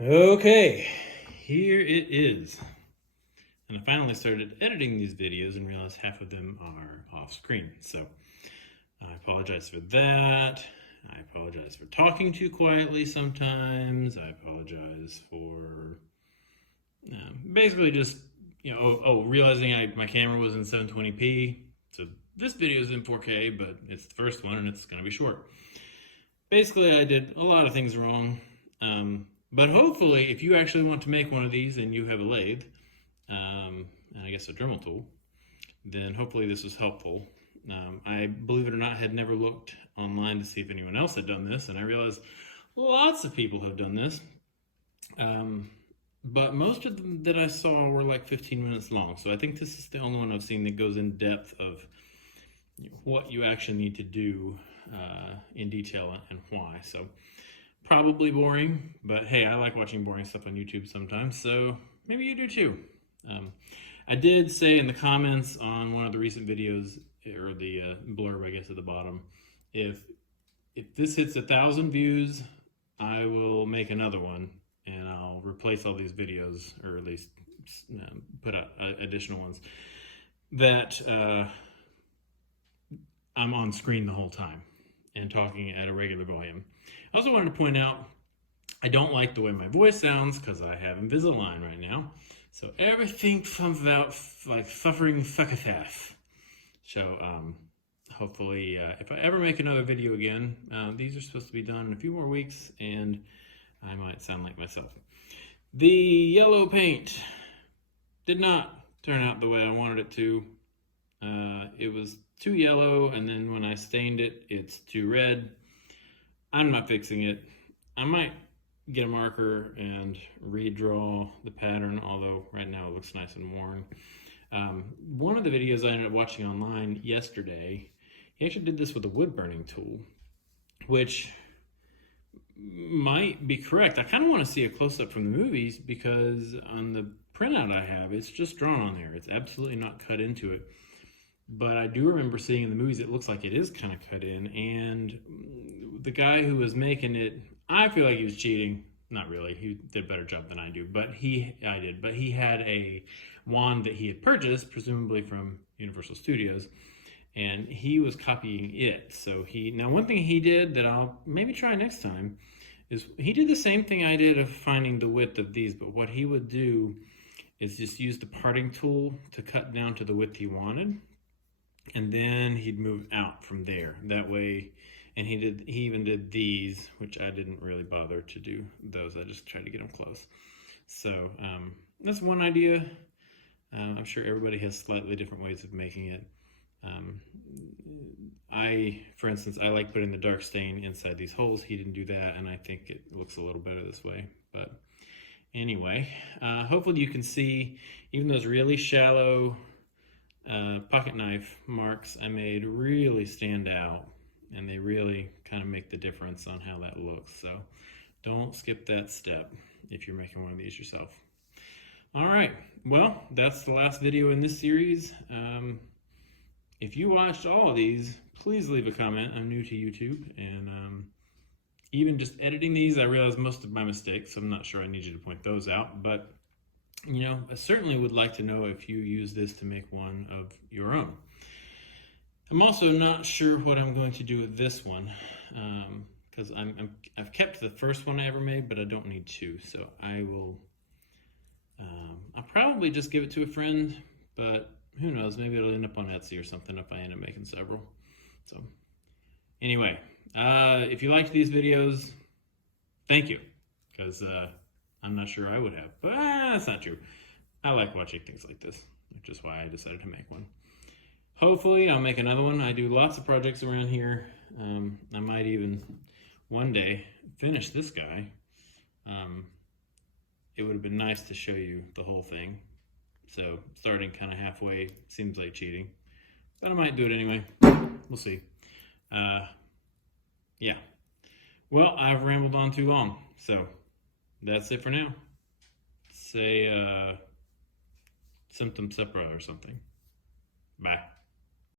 Okay, here it is. And I finally started editing these videos and realized half of them are off screen. So I apologize for that. I apologize for talking too quietly sometimes. I apologize for basically just, realizing my camera was in 720p. So this video is in 4K, but it's the first one and it's going to be short. Basically, I did a lot of things wrong. But hopefully, if you actually want to make one of these and you have a lathe, and I guess a Dremel tool, then hopefully this was helpful. I, believe it or not, had never looked online to see if anyone else had done this, and I realized lots of people have done this. But most of them that I saw were like 15 minutes long. So I think this is the only one I've seen that goes in depth of what you actually need to do in detail and why. So probably boring, but hey, I like watching boring stuff on YouTube sometimes, so maybe you do too. I did say in the comments on one of the recent videos, or the blurb, I guess, at the bottom, if this hits 1,000 views, I will make another one, and I'll replace all these videos, or at least put out additional ones that I'm on screen the whole time and talking at a regular volume. I also wanted to point out, I don't like the way my voice sounds because I have Invisalign right now. So everything comes out like suffering fuckathath. So hopefully, if I ever make another video again, these are supposed to be done in a few more weeks and I might sound like myself. The yellow paint did not turn out the way I wanted it to. It was too yellow, and then when I stained it, it's too red. I'm not fixing it. I might get a marker and redraw the pattern, although right now it looks nice and worn. One of the videos I ended up watching online yesterday, he actually did this with a wood burning tool, which might be correct. I kind of want to see a close-up from the movies because on the printout I have, it's just drawn on there. It's absolutely not cut into it. But I do remember seeing in the movies it looks like it is kind of cut in, and the guy who was making it, I feel like he was cheating. Not really, he did a better job than I do, but he had a wand that he had purchased, presumably from Universal Studios, and he was copying it. So now one thing he did that I'll maybe try next time is he did the same thing I did of finding the width of these, but what he would do is just use the parting tool to cut down to the width he wanted. And then he'd move out from there that way. And he even did these, which I didn't really bother to do those. I just tried to get them close. So that's one idea. I'm sure everybody has slightly different ways of making it. For instance, I like putting the dark stain inside these holes. He didn't do that, and I think it looks a little better this way. But anyway, hopefully you can see even those really shallow pocket knife marks I made really stand out, and they really kind of make the difference on how that looks. So don't skip that step if you're making one of these yourself. All right, well, that's the last video in this series. If you watched all of these, please leave a comment. I'm new to YouTube, and even just editing these, I realized most of my mistakes. I'm not sure I need you to point those out, but I certainly would like to know if you use this to make one of your own. I'm also not sure what I'm going to do with this one, because I've kept the first one I ever made, but I don't need two. So I'll probably just give it to a friend, but who knows, maybe it'll end up on Etsy or something if I end up making several. So anyway, if you liked these videos, thank you, because I'm not sure I would have, but that's not true. I like watching things like this, which is why I decided to make one. Hopefully I'll make another one. I do lots of projects around here. I might even one day finish this guy. It would have been nice to show you the whole thing. So starting kind of halfway seems like cheating, but I might do it anyway. We'll see. Yeah. Well, I've rambled on too long, so that's it for now. Say symptom separa or something. Bye.